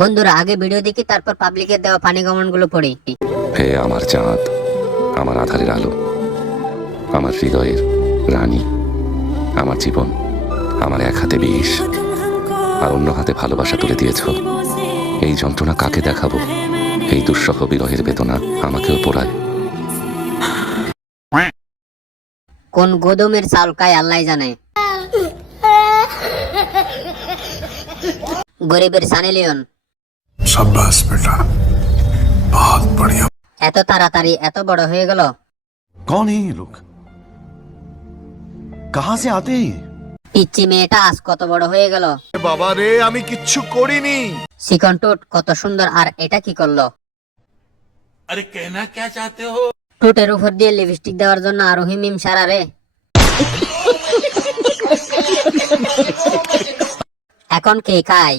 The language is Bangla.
বন্ধুরা আগে ভিডিও দেখি তারপর পাবলিকের দেওয়া পানি কমেন্টগুলো পড়ি। হে আমার চাঁদ আমার আধারের আলো আমার হৃদয়ের রানী আমার জীবন আমার এক হাতে বিষ আর অন্য হাতে ভালোবাসা তুলে দিয়েছ। এই যন্ত্রণা কাকে দেখাবো? এই দুঃসহ বিরহের বেদনা আমাকেও পোড়ায়। কোন গোদমের চাল খায় আল্লাহ জানে। গরিবের সানি লিওন। शाबाश बेटा बहुत बढ़िया এত তাড়াতাড়ি এত বড় হয়ে গেল कौन है ये लोग कहां से आते हैं ये? পিচ্ছি মেয়েটা আজ কত বড় হয়ে গেল বাবা রে আমি কিচ্ছু করিনি চিকন টুট কত সুন্দর আর এটা কি করলো अरे कहना क्या चाहते हो টুটের উপর দিয়ে লিপস্টিক দেওয়ার জন্য আরোহী মিম সারা রে এখন কে খায়